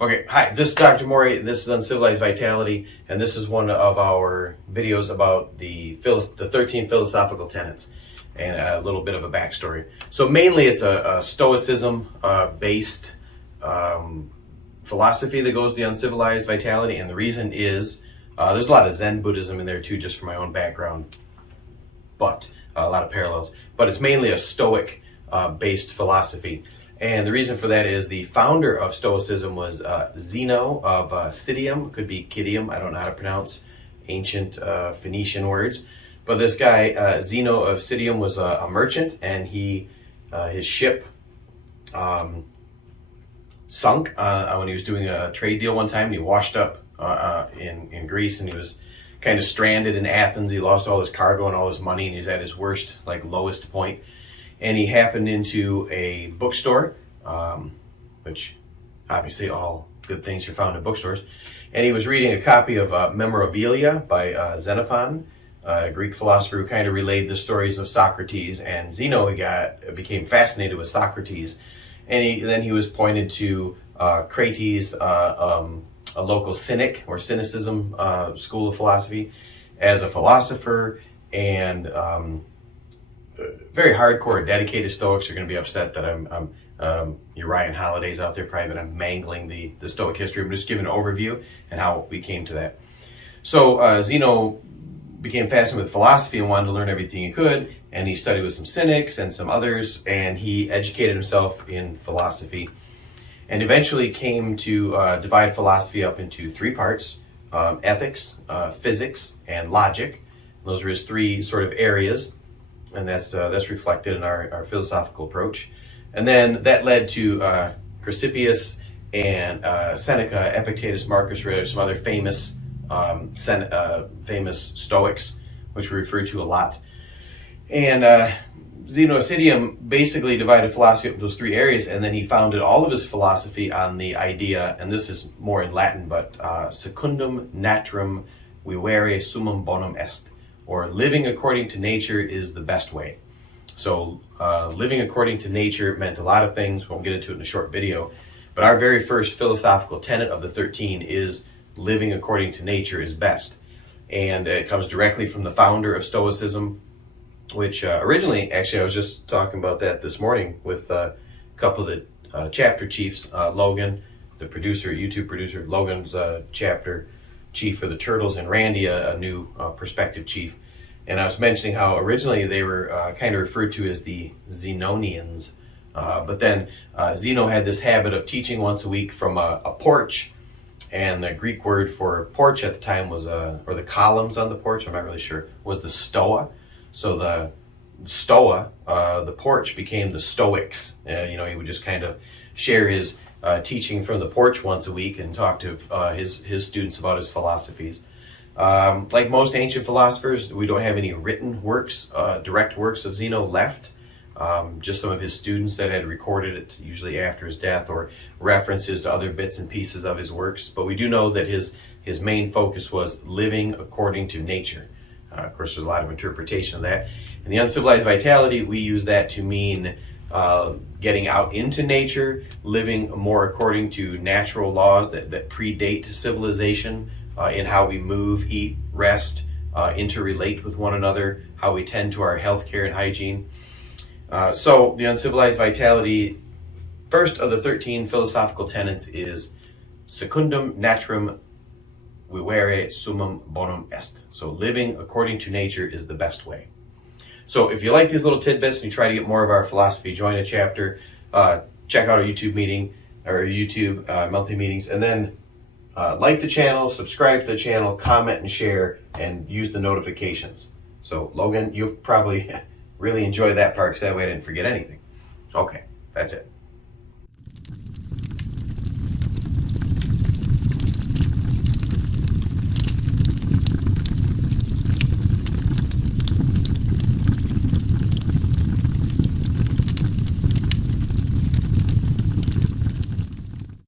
Okay, hi, this is Dr. Morey, this is Uncivilized Vitality, and this is one of our videos about the 13 philosophical tenets and a little bit of a backstory. So mainly it's a Stoicism based philosophy that goes to the Uncivilized Vitality, and the reason is there's a lot of Zen Buddhism in there too, just from my own background, but a lot of parallels. But it's mainly a Stoic based philosophy. And the reason for that is the founder of Stoicism was Zeno of Citium, could be Citium, I don't know how to pronounce ancient Phoenician words. But this guy, Zeno of Citium, was a merchant, and his ship sunk when he was doing a trade deal one time, and he washed up in Greece, and he was kind of stranded in Athens. He lost all his cargo and all his money, and he was at his worst, lowest point. And he happened into a bookstore, which obviously all good things are found in bookstores. And he was reading a copy of Memorabilia by Xenophon, a Greek philosopher who kind of relayed the stories of Socrates. And Zeno became fascinated with Socrates. And then he was pointed to Crates, a local cynic or cynicism school of philosophy, as a philosopher. And very hardcore, dedicated Stoics are going to be upset that I'm Uriah Holiday's out there, probably that I'm mangling the Stoic history. I'm just giving an overview and how we came to that. So Zeno became fascinated with philosophy and wanted to learn everything he could, and he studied with some cynics and some others, and he educated himself in philosophy, and eventually came to divide philosophy up into three parts: ethics, physics, and logic. Those are his three sort of areas. And that's reflected in our philosophical approach. And then that led to Chrysippus and Seneca, Epictetus, Marcus Aurelius, some other famous Stoics, which we refer to a lot. And Zeno of Citium basically divided philosophy up into those three areas, and then he founded all of his philosophy on the idea, and this is more in Latin, but secundum naturam vivere summum bonum est, or living according to nature is the best way. So living according to nature meant a lot of things. We won't get into it in a short video. But our very first philosophical tenet of the 13 is living according to nature is best. And it comes directly from the founder of Stoicism, which originally, actually I was just talking about that this morning with a couple of the chapter chiefs, Logan, the producer, YouTube producer, Logan's chapter chief for the Turtles, and Randy, a new prospective chief. And I was mentioning how originally they were kind of referred to as the Zenonians. But then Zeno had this habit of teaching once a week from a porch. And the Greek word for porch at the time was, or the columns on the porch, I'm not really sure, was the stoa. So the stoa, the porch, became the Stoics. He would just kind of share his teaching from the porch once a week and talk to his students about his philosophies. Like most ancient philosophers, we don't have any written works, direct works of Zeno left. Just some of his students that had recorded it, usually after his death, or references to other bits and pieces of his works. But we do know that his main focus was living according to nature. Of course, there's a lot of interpretation of that. In the Uncivilized Vitality, we use that to mean getting out into nature, living more according to natural laws that predate civilization, in how we move, eat, rest, interrelate with one another, how we tend to our healthcare and hygiene. So the Uncivilized Vitality, first of the 13 philosophical tenets, is secundum naturam vivere summum bonum est. So living according to nature is the best way. So if you like these little tidbits and you try to get more of our philosophy, join a chapter, check out our YouTube meeting, or YouTube monthly meetings, and then like the channel, subscribe to the channel, comment and share, and use the notifications. So Logan, you'll probably really enjoy that part, because that way I didn't forget anything. Okay, that's it.